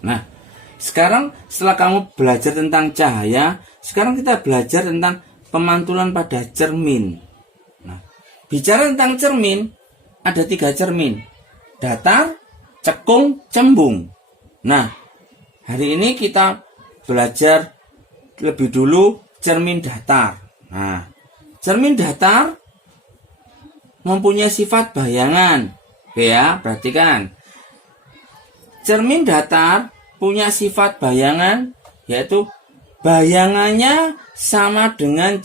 Nah, sekarang setelah kamu belajar tentang cahaya, sekarang kita belajar tentang pemantulan pada cermin. Nah, bicara tentang cermin, ada 3 cermin. Datar, cekung, cembung. Nah, hari ini kita belajar lebih dulu cermin datar. Nah, cermin datar mempunyai sifat bayangan. Oke ya, perhatikan. Cermin datar punya sifat bayangan, yaitu bayangannya sama dengan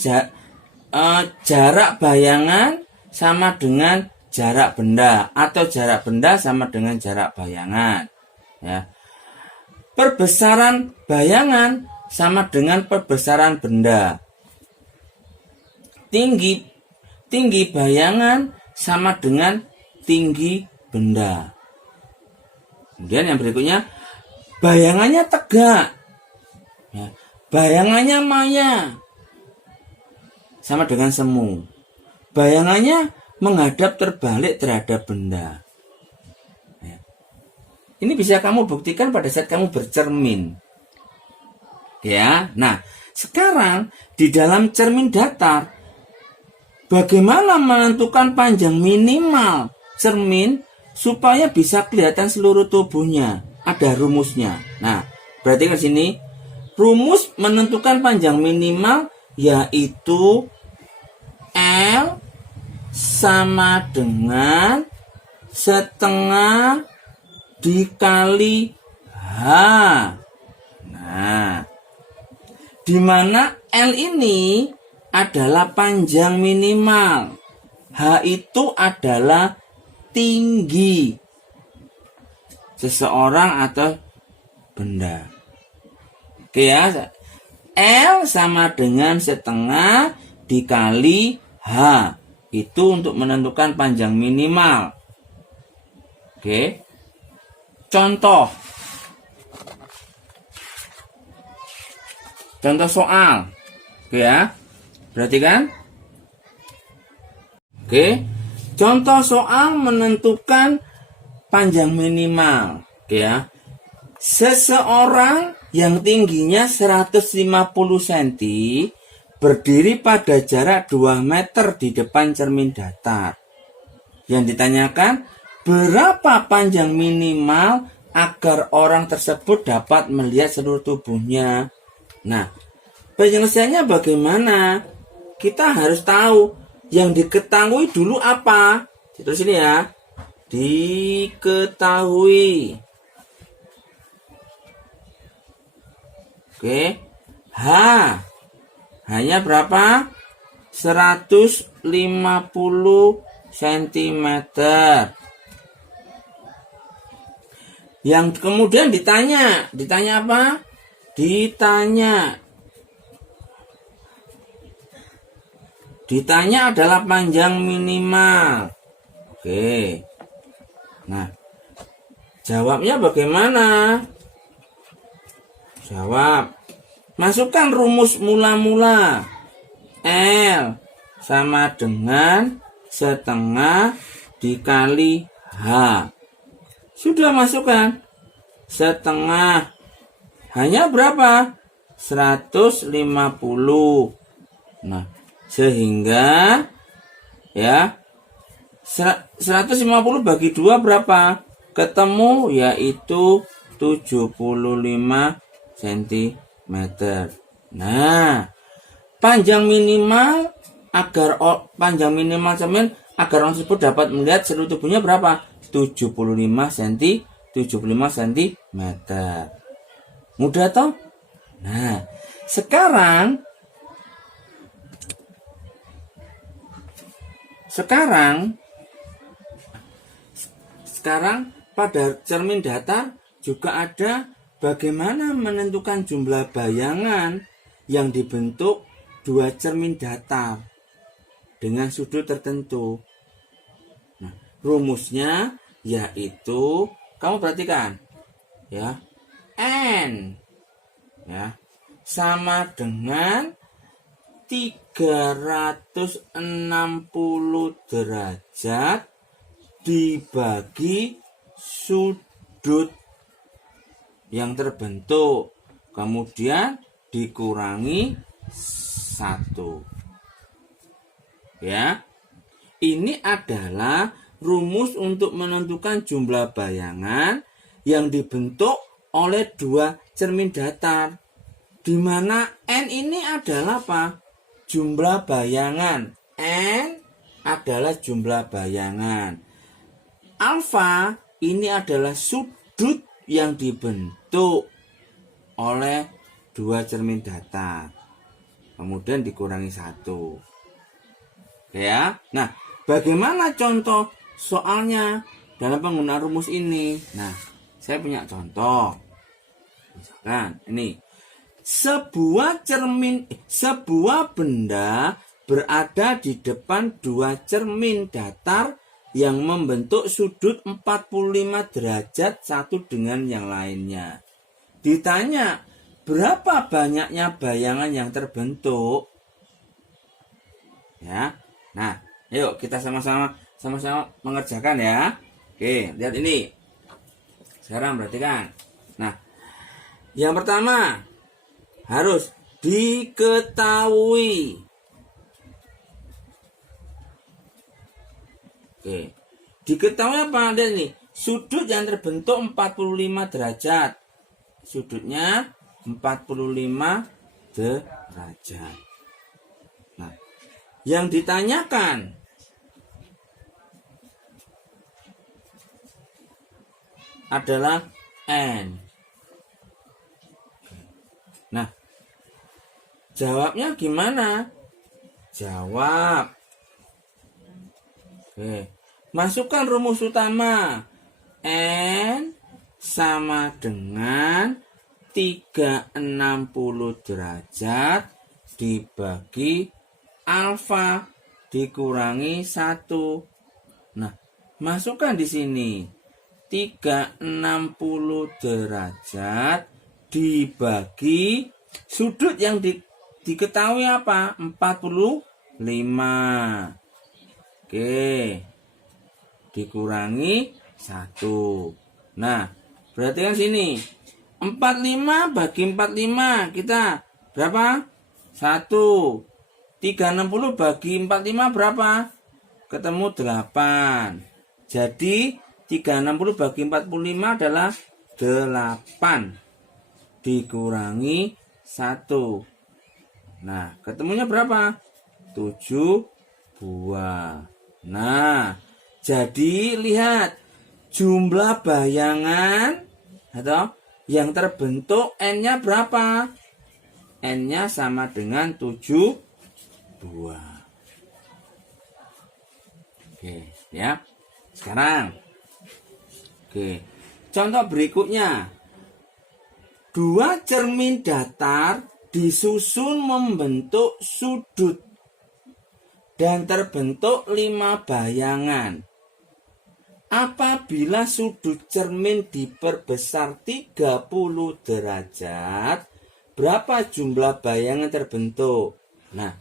jarak bayangan sama dengan jarak benda, atau jarak benda sama dengan jarak bayangan. Ya. Perbesaran bayangan sama dengan perbesaran benda. Tinggi bayangan sama dengan tinggi benda. Kemudian yang berikutnya, bayangannya tegak, ya. Bayangannya maya sama dengan semu. Bayangannya menghadap terbalik terhadap benda. Ya. Ini bisa kamu buktikan pada saat kamu bercermin. Ya, nah sekarang di dalam cermin datar, bagaimana menentukan panjang minimal cermin supaya bisa kelihatan seluruh tubuhnya? Ada rumusnya. Nah, berarti ke sini rumus menentukan panjang minimal yaitu L sama dengan setengah dikali H. Nah, di mana L ini adalah panjang minimal, H itu adalah tinggi seseorang atau benda. Oke ya, L sama dengan setengah dikali H. Itu untuk menentukan panjang minimal. Oke. Contoh soal. Oke ya. Perhatikan. Oke. Contoh soal menentukan panjang minimal. Oke ya. Seseorang yang tingginya 150 cm berdiri pada jarak 2 meter di depan cermin datar. Yang ditanyakan, berapa panjang minimal agar orang tersebut dapat melihat seluruh tubuhnya? Nah, penyelesaiannya bagaimana? Kita harus tahu yang diketahui dulu apa. Terus ini ya, diketahui. Oke, H. Hanya berapa? 150 cm. Yang kemudian ditanya apa? Ditanya adalah panjang minimal. Oke. Nah, jawabnya bagaimana? Jawab. Masukkan rumus mula-mula. L sama dengan setengah dikali H. Sudah masukkan. Setengah. Hanya berapa? 150. Nah, sehingga ya 150 bagi 2 berapa? Ketemu yaitu 75 cm. Nah, panjang minimal cermin agar orang tersebut dapat melihat seluruh tubuhnya berapa? 75 cm. Mudah toh? Nah, sekarang pada cermin datar juga ada bagaimana menentukan jumlah bayangan yang dibentuk 2 cermin datar dengan sudut tertentu. Nah, rumusnya yaitu kamu perhatikan ya, N ya sama dengan 360 derajat dibagi sudut yang terbentuk, kemudian dikurangi 1. Ya. Ini adalah rumus untuk menentukan jumlah bayangan yang dibentuk oleh dua cermin datar. Di mana N ini adalah apa? Jumlah bayangan. N adalah jumlah bayangan. Alfa ini adalah sudut yang dibentuk oleh dua cermin datar. Kemudian dikurangi 1. Ya. Nah, bagaimana contoh soalnya dalam penggunaan rumus ini? Nah, saya punya contoh. Misalkan ini. Sebuah benda berada di depan dua cermin datar yang membentuk sudut 45 derajat satu dengan yang lainnya. Ditanya, berapa banyaknya bayangan yang terbentuk? Ya. Nah, yuk kita sama-sama mengerjakan ya. Oke, lihat ini. Sekarang perhatikan. Nah, yang pertama harus diketahui. Oke. Diketahui apa? Lihat ini. Sudut yang terbentuk 45 derajat. Sudutnya 45 derajat. Nah, yang ditanyakan adalah N. Nah, jawabnya gimana? Jawab. Oke. Masukkan rumus utama. N sama dengan 360 derajat dibagi alfa dikurangi 1. Nah, masukkan di sini. 360 derajat dibagi sudut yang diketahui apa? 45. Oke. Dikurangi 1. Nah, berarti kan sini 45 bagi 45 kita berapa? 1. 360 bagi 45 berapa? Ketemu 8. Jadi 360 bagi 45 adalah 8 dikurangi 1. Nah, ketemunya berapa? 7 buah. Nah, jadi lihat jumlah bayangan atau yang terbentuk N-nya berapa? N-nya sama dengan 7 buah. Oke, ya. Sekarang contoh berikutnya. Dua cermin datar disusun membentuk sudut dan terbentuk 5 bayangan. Apabila sudut cermin diperbesar 30 derajat, berapa jumlah bayangan terbentuk? Nah,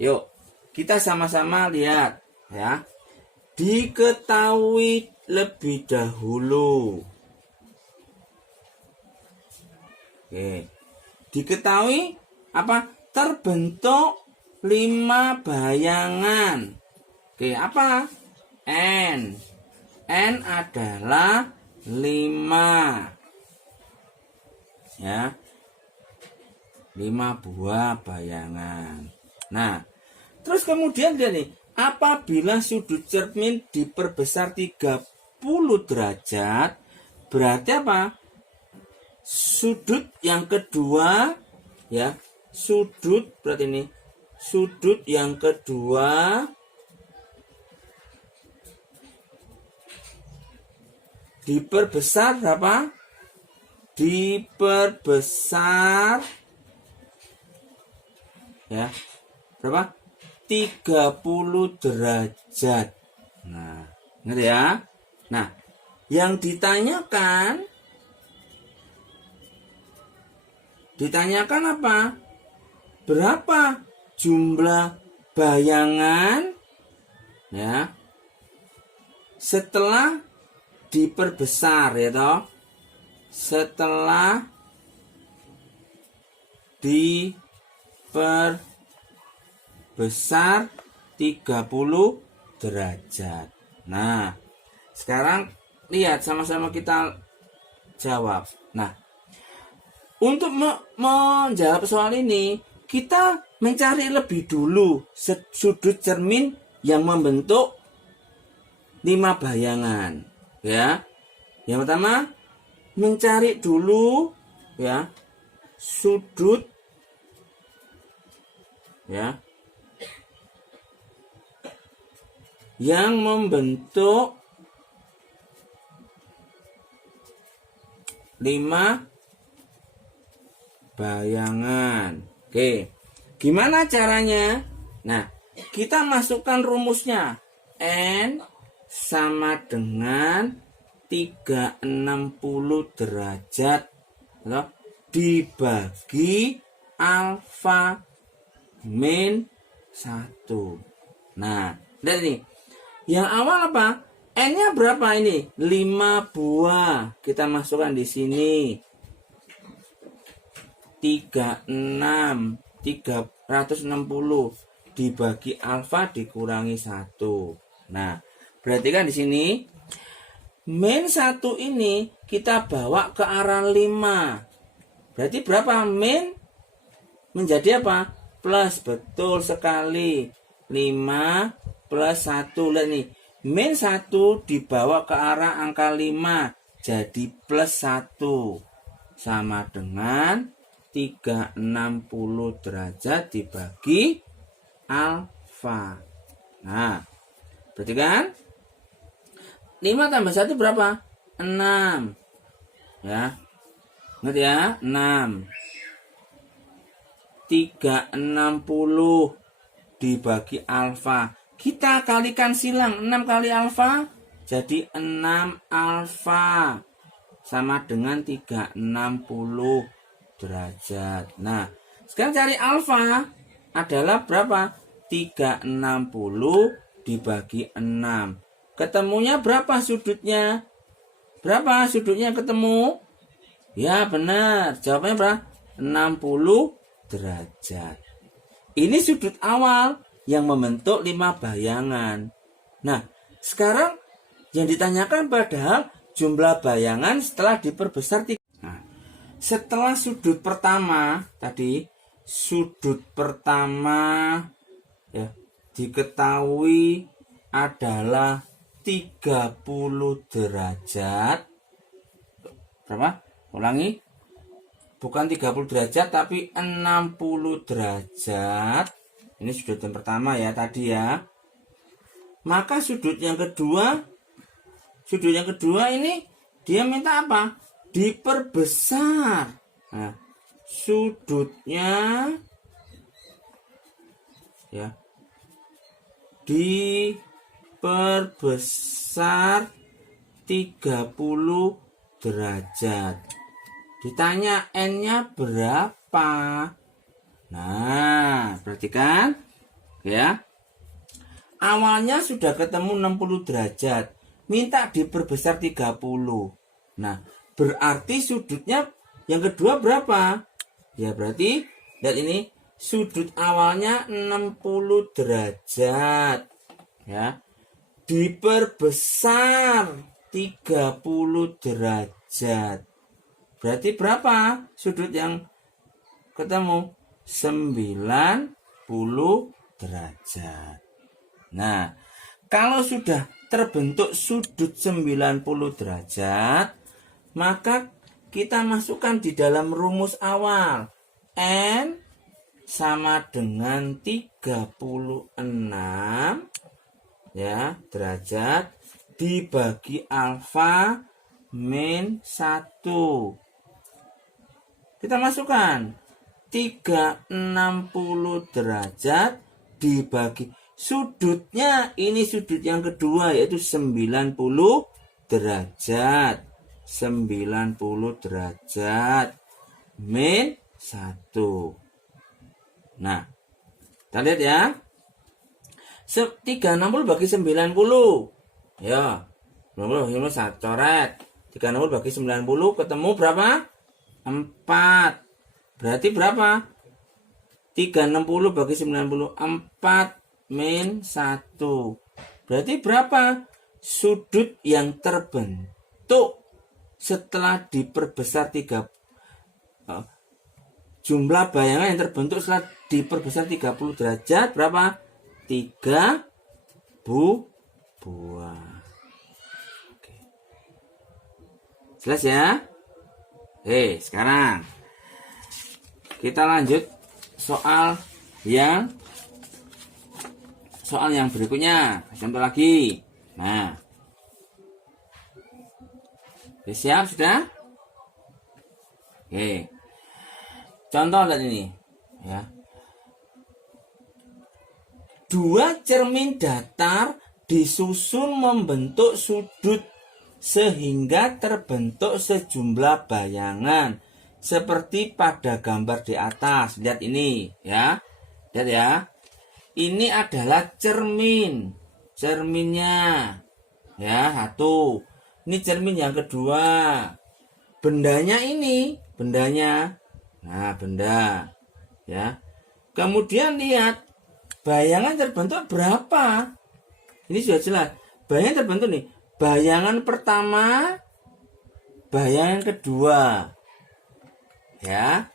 yuk kita sama-sama lihat ya. Diketahui lebih dahulu. Oke. Diketahui apa? Terbentuk 5 bayangan. Oke, apa? N. N adalah 5. Ya. 5 buah bayangan. Nah, terus kemudian dia nih, apabila sudut cermin diperbesar 30 derajat, berarti apa? Sudut yang kedua, ya, sudut berarti ini, sudut yang kedua diperbesar berapa? Diperbesar, ya, berapa? 30 derajat. Nah, ngerti ya? Nah, yang ditanyakan apa? Berapa jumlah bayangan ya setelah diperbesar ya toh? setelah diperbesar 30 derajat. Nah, sekarang lihat sama-sama kita jawab. Nah, untuk menjawab soal ini, kita mencari lebih dulu sudut cermin yang membentuk 5 bayangan. Ya, yang pertama mencari dulu ya sudut ya yang membentuk 5 bayangan. Oke, gimana caranya? Nah, kita masukkan rumusnya. N sama dengan 360 derajat loh, dibagi alfa min 1. Nah, lihat ini. Yang awal apa? N-nya berapa ini? 5 buah. Kita masukkan di sini. 360 dibagi alfa dikurangi 1. Nah, berarti kan di sini min 1 ini kita bawa ke arah 5. Berarti berapa? Min menjadi apa? Plus, betul sekali. 5 plus 1. Lihat nih. Min 1 dibawa ke arah angka 5. Jadi plus 1. Sama dengan 360 derajat dibagi alfa. Nah, berarti kan 5 tambah 1 berapa? 6. Ya. Ingat ya, 6. 360 dibagi alfa. Kita kalikan silang. 6 kali alfa jadi 6 alfa. Sama dengan 360 derajat. Nah, sekarang cari alfa adalah berapa? 360 dibagi 6. Ketemunya berapa sudutnya? Berapa sudutnya ketemu? Ya benar. Jawabannya berapa? 60 derajat. Ini sudut awal yang membentuk 5 bayangan. Nah, sekarang yang ditanyakan padahal jumlah bayangan setelah diperbesar 3. Nah, setelah sudut pertama tadi, sudut pertama ya diketahui adalah 30 derajat. Berapa? Ulangi. Bukan 30 derajat tapi 60 derajat. Ini sudut yang pertama ya tadi ya. Maka sudut yang kedua ini dia minta apa? Diperbesar. Nah, sudutnya ya diperbesar 30 derajat. Ditanya N-nya berapa? Nah, perhatikan ya. Awalnya sudah ketemu 60 derajat. Minta diperbesar 30. Nah, berarti sudutnya yang kedua berapa? Ya, berarti lihat ini. Sudut awalnya 60 derajat. Ya. Diperbesar 30 derajat. Berarti berapa sudut yang ketemu? 90 derajat. Nah, kalau sudah terbentuk sudut 90 derajat, maka kita masukkan di dalam rumus awal. N sama dengan 36 ya, derajat dibagi alfa min 1. Kita masukkan 360 derajat dibagi sudutnya, ini sudut yang kedua yaitu 90 derajat. 90 derajat min 1. Nah, kita lihat ya. 360 bagi 90. Ya. 90 saya coret. 360 bagi 90 ketemu berapa? 4. Berarti berapa? 360 bagi 90, 4 min 1. Berarti berapa? Sudut yang terbentuk setelah diperbesar 3. Jumlah bayangan yang terbentuk setelah diperbesar 30 derajat berapa? 3 buah. Oke. Jelas ya? Oke, sekarang kita lanjut soal yang berikutnya. Contoh lagi. Nah. Oke, siap sudah? Oke. Contoh lihat ini, ya. 2 cermin datar disusun membentuk sudut sehingga terbentuk sejumlah bayangan seperti pada gambar di atas. Lihat ini, ya. Lihat ya. Ini adalah cermin. Cerminnya. Ya, satu. Ini cermin yang kedua. Bendanya ini, bendanya. Nah, benda. Ya. Kemudian lihat bayangan terbentuk berapa? Ini sudah jelas. Bayangan terbentuk nih. Bayangan pertama, bayangan kedua. Ya.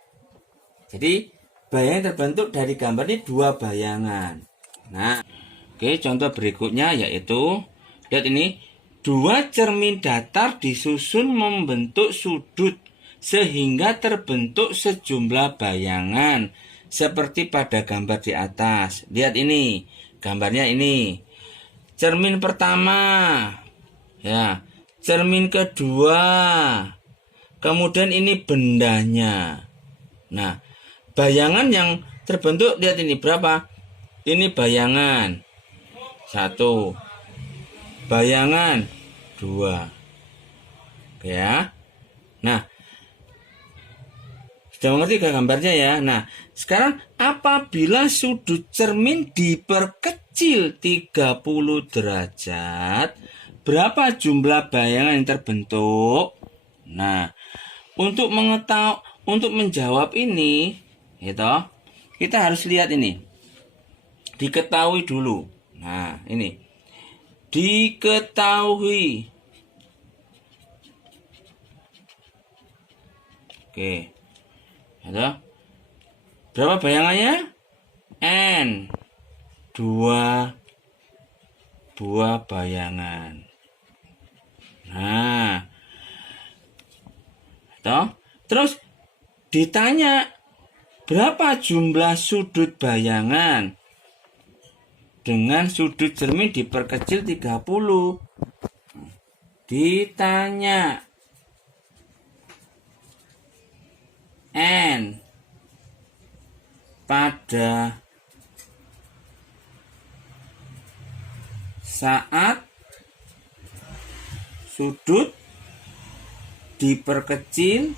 Jadi bayangan terbentuk dari gambar ini 2 bayangan. Nah, oke, contoh berikutnya yaitu lihat ini, 2 cermin datar disusun membentuk sudut sehingga terbentuk sejumlah bayangan seperti pada gambar di atas. Lihat ini, gambarnya ini. Cermin pertama, ya. Cermin kedua. Kemudian ini bendanya. Nah, bayangan yang terbentuk, lihat ini berapa? Ini bayangan 1. Bayangan 2. Oke ya. Nah, sudah mengerti gambarnya ya. Nah, sekarang apabila sudut cermin diperkecil 30 derajat, berapa jumlah bayangan yang terbentuk? Nah, untuk menjawab ini, gitu, kita harus lihat ini. Diketahui dulu. Nah, ini. Diketahui. Oke. Ada berapa bayangannya? N. 2 buah bayangan. Nah, toh, terus ditanya berapa jumlah sudut bayangan dengan sudut cermin diperkecil 30. Ditanya N pada saat sudut diperkecil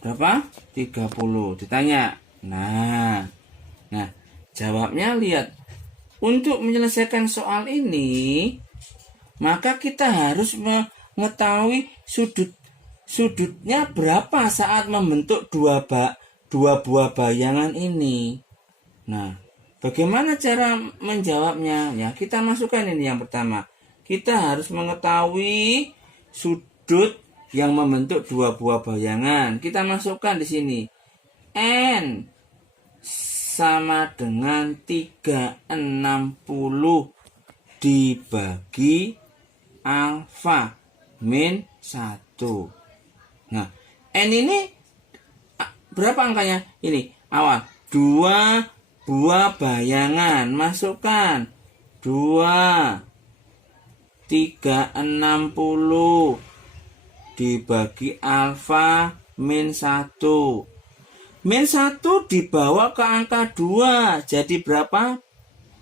berapa? 30. Ditanya. Nah, jawabnya lihat. Untuk menyelesaikan soal ini, maka kita harus mengetahui sudutnya berapa saat membentuk dua buah bayangan ini. Nah, bagaimana cara menjawabnya? Ya, kita masukkan ini yang pertama. Kita harus mengetahui sudut yang membentuk 2 buah bayangan. Kita masukkan di sini. N sama dengan 360 dibagi alfa min 1. Nah, N ini berapa angkanya? Ini awal 2 buah bayangan. Masukkan 2 360 dibagi alfa min 1. Min 1 dibawa ke angka 2. Jadi berapa?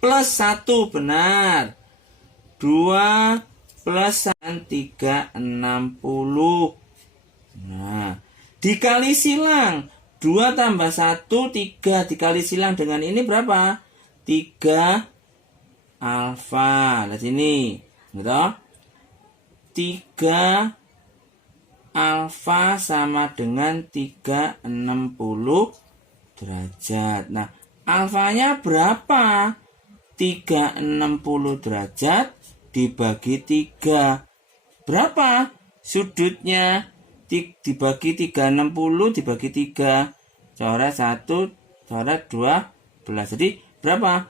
Plus 1, benar. 2 plus 360. Nah, dikali silang. 2 tambah 1, 3. Dikali silang dengan ini berapa? 3 alfa. Lihat sini, gitu. 3 alfa sama dengan 360 derajat. Nah, alfanya berapa? 360 derajat dibagi 3. Berapa? Sudutnya dibagi 360 dibagi 3. Coret 1, coret 12. Jadi berapa?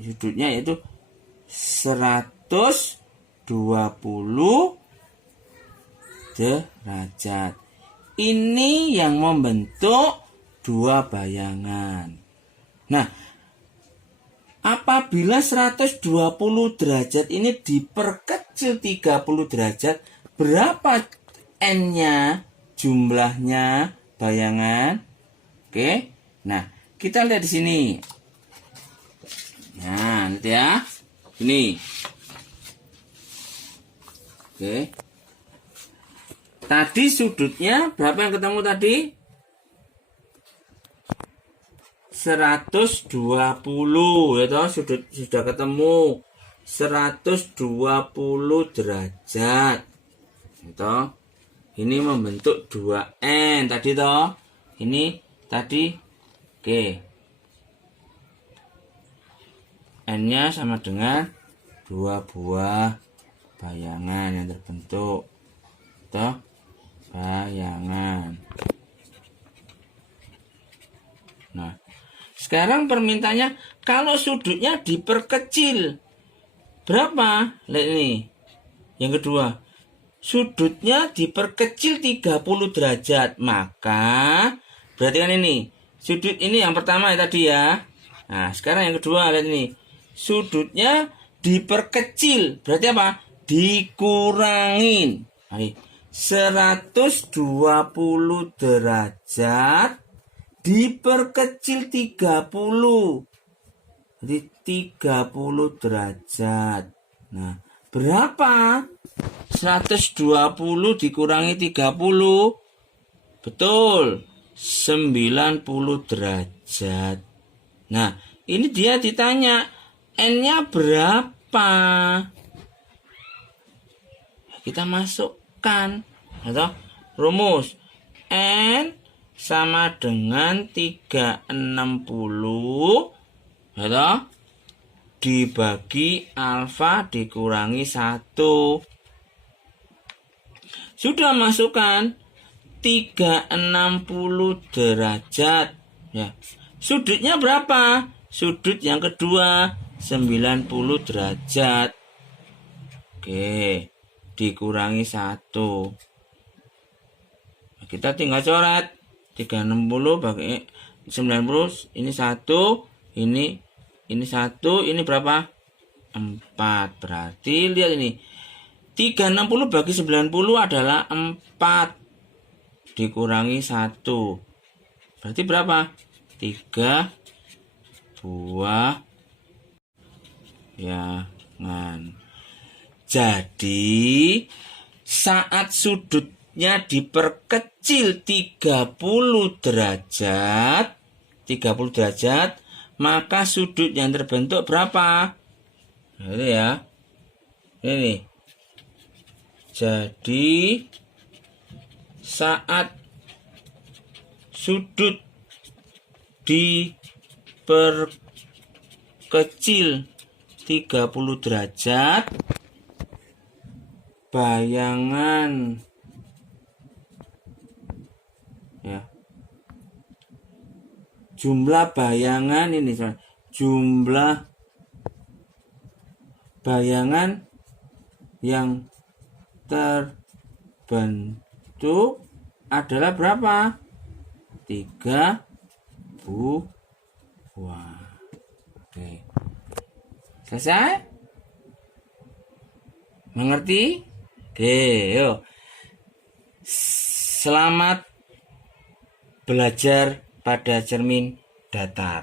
Sudutnya yaitu 120 derajat. Ini yang membentuk dua bayangan. Nah, apabila 120 derajat ini diperkecil 30 derajat, berapa N-nya, jumlahnya bayangan? Oke. Nah, kita lihat di sini. Nah, lihat ya. Ini. Oke. Tadi sudutnya berapa yang ketemu tadi? 120, ya toh, sudut sudah ketemu 120 derajat. Gitu. Ini membentuk 2N tadi toh. Ini tadi. Oke. N-nya sama dengan 2 buah bayangan yang terbentuk. Toh, bayangan. Nah, sekarang permintaannya kalau sudutnya diperkecil. Berapa? Lihat ini. Yang kedua. Sudutnya diperkecil 30 derajat. Maka berarti kan ini. Sudut ini yang pertama ya tadi ya. Nah, sekarang yang kedua lihat ini. Sudutnya diperkecil. Berarti apa? Dikurangin. Nah, 120 derajat diperkecil 30. Jadi 30 derajat. Nah, berapa? 120 dikurangi 30. Betul. 90 derajat. Nah, ini dia ditanya N-nya berapa? Kita masukkan. Atau rumus N sama dengan 360 atau dibagi alfa dikurangi 1. Sudah masukkan 360 derajat ya. Sudutnya berapa? Sudut yang kedua 90 derajat. Oke, dikurangi 1. Kita tinggal coret 360 bagi 90, ini 1, ini 1, ini berapa? 4. Berarti lihat ini. 360 bagi 90 adalah 4 dikurangi 1. Berarti berapa? 3 buah bayangan. Jadi saat sudutnya diperkecil 30 derajat, maka sudut yang terbentuk berapa? Nah, ini ya. Ini. Jadi saat sudut diperkecil 30 derajat, bayangan ya. Jumlah bayangan ini, jumlah bayangan yang terbentuk adalah berapa? 3 buah. Oke. Selesai? Mengerti? Oke, yuk. Selamat belajar pada cermin datar.